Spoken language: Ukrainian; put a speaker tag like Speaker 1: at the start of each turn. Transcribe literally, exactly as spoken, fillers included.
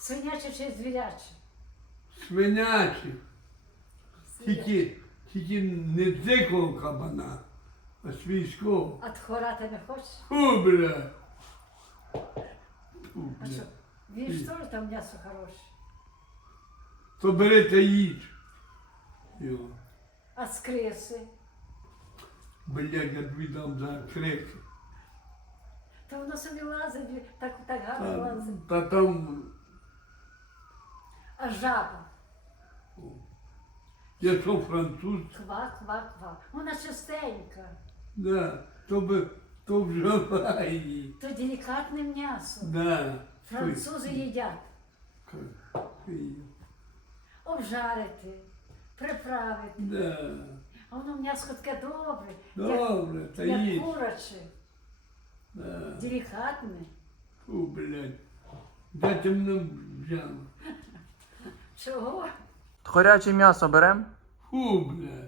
Speaker 1: Свиняче чи звіряче?
Speaker 2: Свинячі. Тільки, тільки не дикого кабана, а свійського.
Speaker 1: А тхора ти не хочеш?
Speaker 2: Фу, бля. Фу,
Speaker 1: А що?
Speaker 2: бля.
Speaker 1: Він ж теж там м'ясо хороше.
Speaker 2: То бери та їдь. Йо.
Speaker 1: А з криси?
Speaker 2: Блядь, я тобі дам за крик.
Speaker 1: Та воно собі лазить, так, так гарно
Speaker 2: Та,
Speaker 1: лазить.
Speaker 2: та там,
Speaker 1: А жаба?
Speaker 2: я що француз,
Speaker 1: Ква, ква, ква. Вона частенька.
Speaker 2: да, то би, то вживай її.
Speaker 1: То делікатне м'ясо.
Speaker 2: Да.
Speaker 1: Французи їдять.
Speaker 2: Ой,
Speaker 1: Обжарити, приправити.
Speaker 2: да.
Speaker 1: А воно м'ясо таке добре.
Speaker 2: Добре, та
Speaker 1: як,
Speaker 2: їдь.
Speaker 1: як куряче.
Speaker 2: Да.
Speaker 1: Делікатне.
Speaker 2: Фу, блядь. Де ти мене взяла?
Speaker 1: Чого?
Speaker 3: Тхоряче м'ясо берем?
Speaker 2: Фу, блядь.